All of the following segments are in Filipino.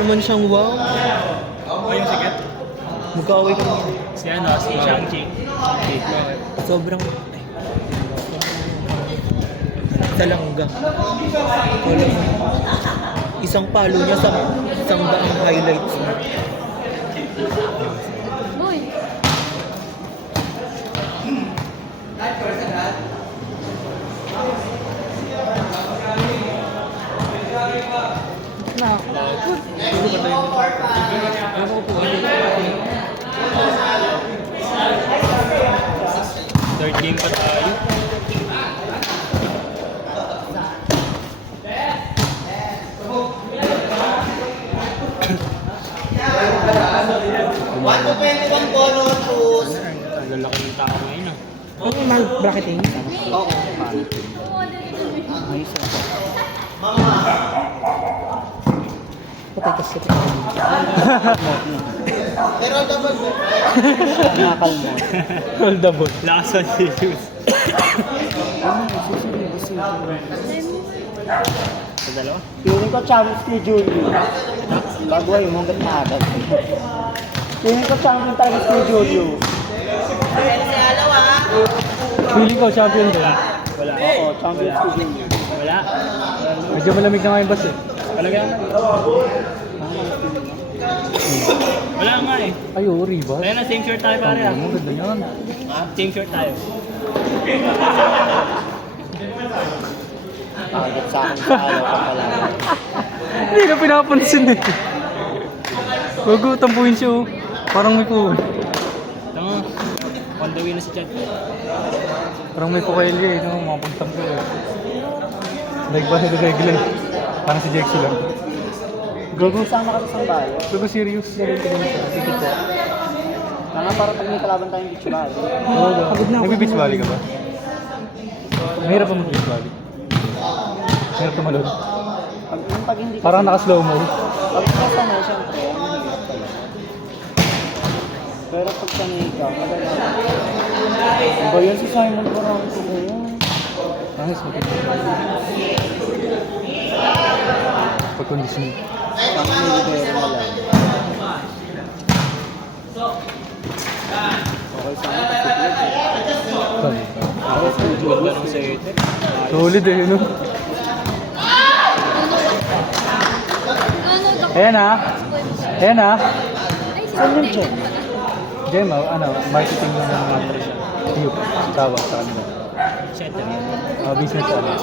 naman siyang wow. Ako yung sikat. Magkaaway ka naman. Si Shang-Chi. Sobrang... Talangga. Walang... Isang palo niya sa isang daang highlights niya. Uy! Na. Third game pa tayo. One to 21 bonus rules. Ang lalaki ng tao ngayon ah. Ano yung bracketing? Oo. Patay kasi. Pero double mo. Nakakal mo. Holdable. Lakasan si Juice. Sa dalawa? Feeling ko champion si Julio. Bagway mo hanggat maagat. Feeling ko champion talaga si Julio. Feeling ko champion din. Wala. Oo, champion si Julio. Wala. Medyo malamig na ngayon bas eh. Talaga? Wala nga eh. Ay, ori ba? Ayun na, same shirt tayo pare ah. Ang ganda yan. Same shirt tayo. Agad sa akin sa alaw ka pala. Hindi na pinapansin eh. Huwag tampuhin siya oh. Parang may po. Tama. On the way na si Chad. Parang may pukailya eh. No? Mga pagtampo eh. Like ba nagregla eh. Parang si Jexy lang. Gago, sama ka sa bayo. Gago, serious na rin ka din sa sige po. Tanga para pag may kalaban tayong beach volley. Oo, nag-beach volley ka ba? Mahirap pa mag-beach volley. Mahirap tumalon. Pag hindi parang naka-slow mo. Pag nasa na, syempre, mahirap pala. Pero pag sanay ka, madala. Ang ba yun si Simon parang ito ko yun? Ayos, maganda. Pag-condition. Pang nilibero na lang. Okay sa akin kasi Ganda ng set. solid eh, no? Ayan ah. Ayan ah. Saan yung Gem? Gem, ano, marketing ng mga tiyup. Tawag sa kanila. Center yan. Business ano.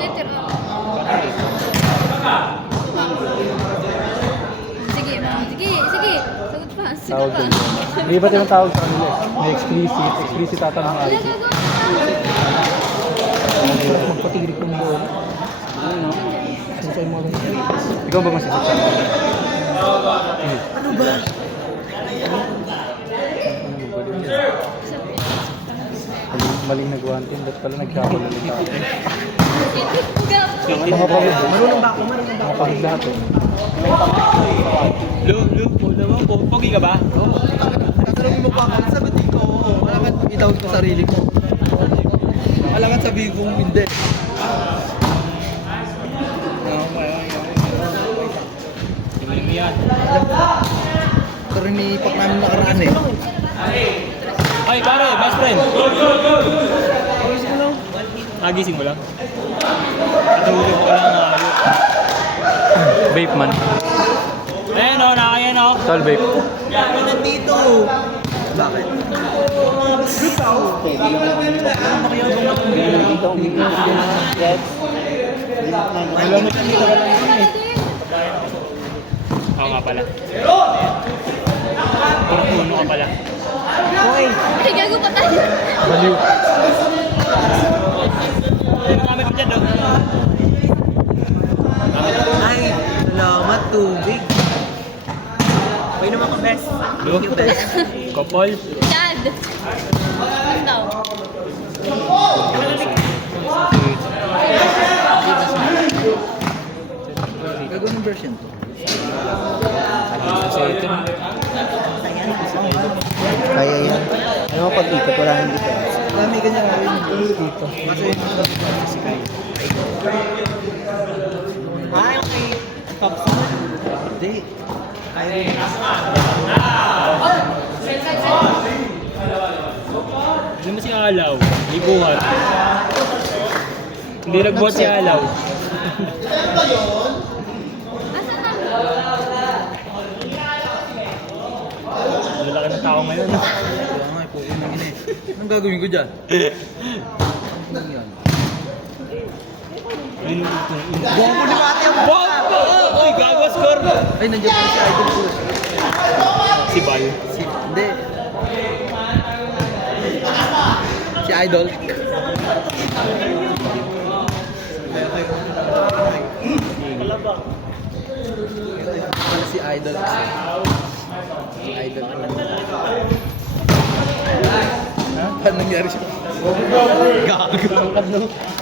Sige, sige. Sagot pa. Tawag din. May iba't ibang tawag sa kanila. May explicit. Explicit ata ng ayos. Magpatigilig ko mo. Ano? Sasay mo lang. Ikaw ba masisip? Ano ba? Maling nagwantin. Ba't pala nagkakulo ng tao? Marunong ba ako? Mga pangit lahat eh. Lu, pogi ka ba? Oo. Tatanungin mo pa ako. Sabihin ko, oo. Wala ka i-doubt ko sarili ko. Wala ka sabihin kong hindi. Tingnan mo yan. Pero iniipak namin nakaraan eh. Ay, pare, best friend. Nagising mo lang? Natulog ka lang ayok. Vape man. Ayan o, nakayan o. Tol vape. Ako nandito. Bakit? Oo nga pala. Puno ka pala. Ay, gago pa tayo. Baliw. Ano kami pa dyan, Ay, salamat. Tubig. Okay naman ka, best. Thank you, best. Kopol. Chad. Ano daw? Gagawin ng version to. Kaya yan. Ano mo pag-ikot, wala nang defense. Dami ganyan gawin dito. Kasi si Kai. Ay, okay. Top 4. Hindi. Ano mo si Alaw? Hindi buhat. Hindi nagbuhat si Alaw. Asan na? Ang laki ng tao ngayon. Kaya nga, po, inang ina eh. Anong gagawin ko dyan? Anong yan? Ayun, Bombo ni Mati ang Bombo! Uy, gago score! Ay, nandiyan pa si Idol ko. Si Bayo. Hindi. Si Idol. Wala si Idol. Si Idol. Ano nangyari siya? Gago.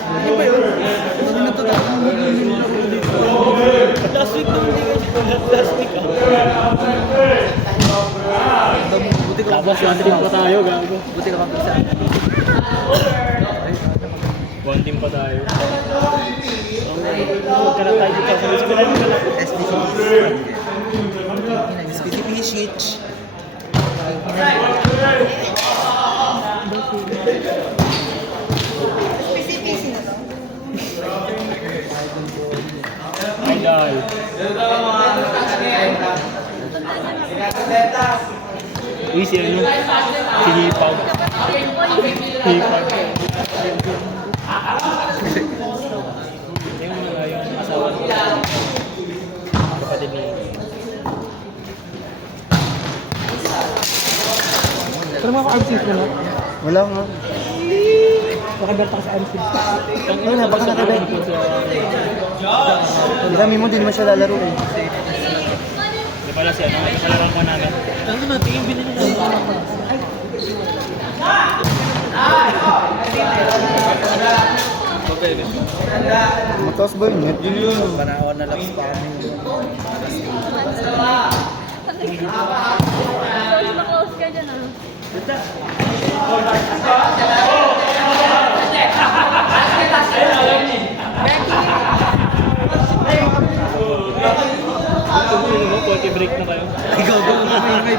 Ano ba yun? Ano na to? Last week na hindi ka. Last week ah. Buti ka Tapos one team pa tayo, gago. Buti ka mapagsa. One team pa tayo. Huwag ka na tayo dito. SDC. SPCP Shitch. Idol. Uy, si ano? Si Hipaw. Hipaw. Yung asawa ko. Kapatid niya. Pero mga ka-absent mo na. Wala nga. Nakaberta ka sa absent. Ano na, baka nakabay. Hindi kami mo, hindi naman siya lalaro eh. Di pala si ano, sa larang ko namin. Ano na, tingin binili na. Matos ba yun? Panahon na laps pa kami. Close na close ka dyan ah. Tumulong mo, konti break na kayo. Ay, gago. May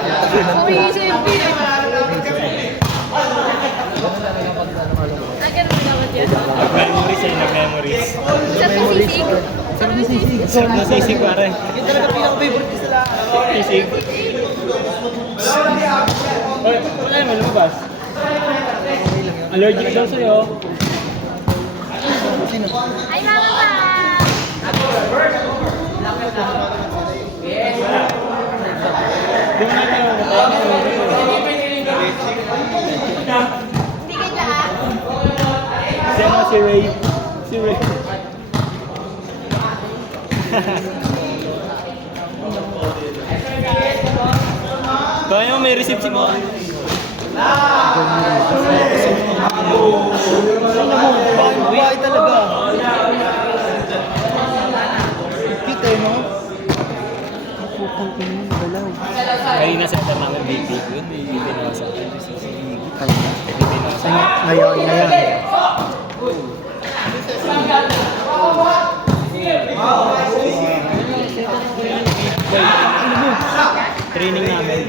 Umiisip eh. Agad mo dapat yan. Nag-memories eh, nag-memories. Sa sisig. Sa sisig. Sarap na sisig pare. Yun talaga pinaka-favorite ko sila. Sisig. Oy, wala naman lumabas. Allergic daw sa'yo. Sino? Ay, mama pa! Di mo natin yung Hindi ka dyan. si ano, si Ray. Si Ray. Kaya mo may receipt si mo. Babae talaga. Cute eh, no? Putang ina, galaw. Kanina sa ito namin BP. Yun, BP na sa akin. BP na sa akin. Ngayon, ngayon. Training namin.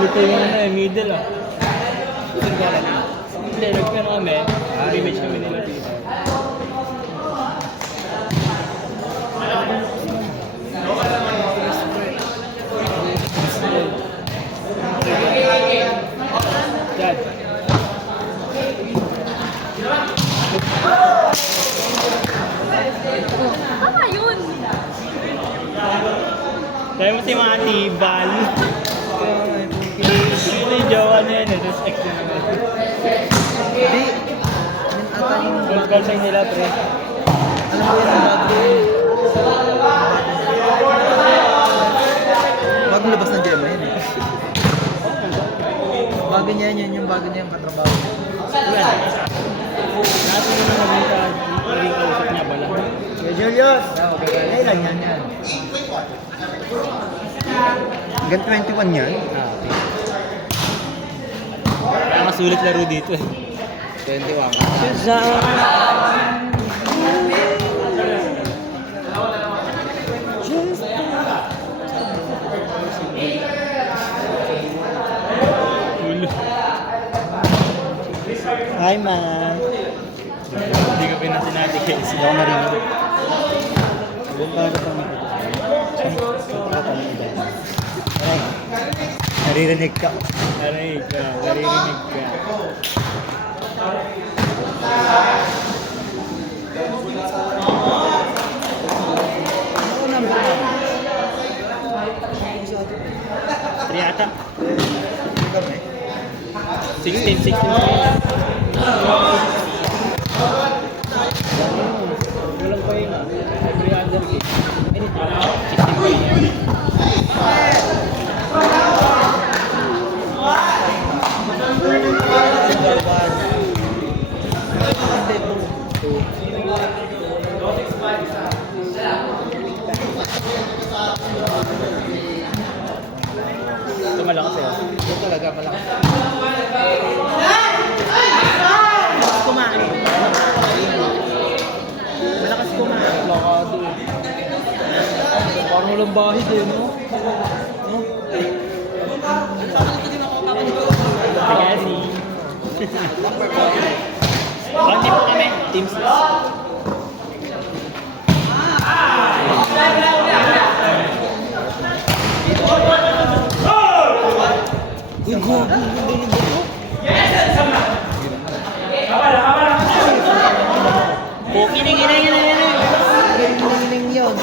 Ito yung ano eh, middle ah. Hindi, nagpano kami. Rematch kami nila dito. Dad. Tama yun. Kaya mo si Mati, Bal. Ito yung jowa niya yun, tapos ex na naman. Hindi. Yan ata yung Call sign nila, pre. alam mo yan, bagong labas ng Gemma yun eh. Bago niya yun, yung bago niya yung katrabaho. Wala. Natin naman naging kausap niya pala. Julius! Kailan yan? Hanggang 21 yan? Kaya nga sulit laro dito eh. 21. Hi, ma. Hindi ko pinasinati guys. Hindi ako marinig. Doon talaga kami. Aray. Naririnig ka. Aray ka, naririnig ka. Three ata. 16. Walang pa yun. Every other game. 16 pa yun. Ito malakas eh. Ito talaga malakas. Kumain. Malakas kumain. Lakado eh. Parang walang bahid eh, no? Pagasi. Bandi po kami. Teams. Uy, go! Ining. Ring yun.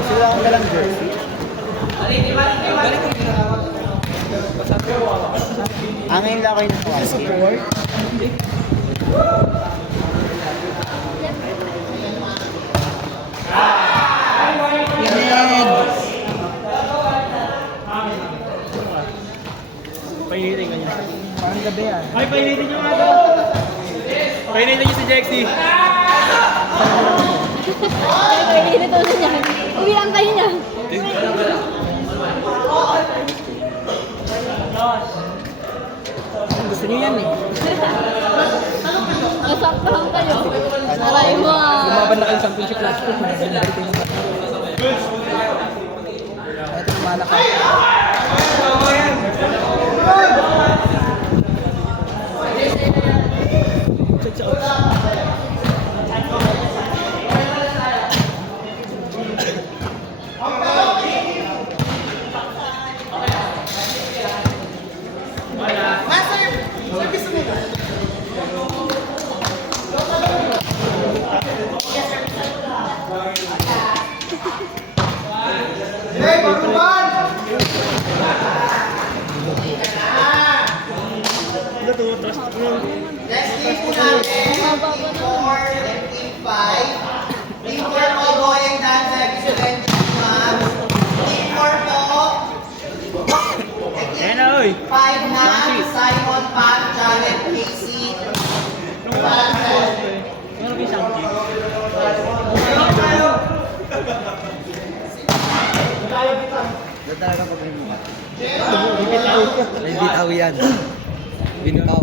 Sila ako na lang jersey. Ngayon lang kayo nakawalki. Painitin ka niya. Parang gabi yan. Ay, painitin niyo nga ito. Painitin niyo si Jexy. Ay, hindi na niya. Uwi lang kayo niya. Gusto niyo yan eh. Nasaktahan kayo. Aray mo ah. Lumaban na kayo sa championship last week. Ito kumala ka. Next team po natin, Team 4 and Team 5. Team 4 po, Boyang Dan, Seven, Team 4 po, Ayan na, oy. 5 na, Simon, Pat, Janet, Casey. Meron kayo Shanky. Doon talaga pag may mukha. May bitaw yan. Bitaw.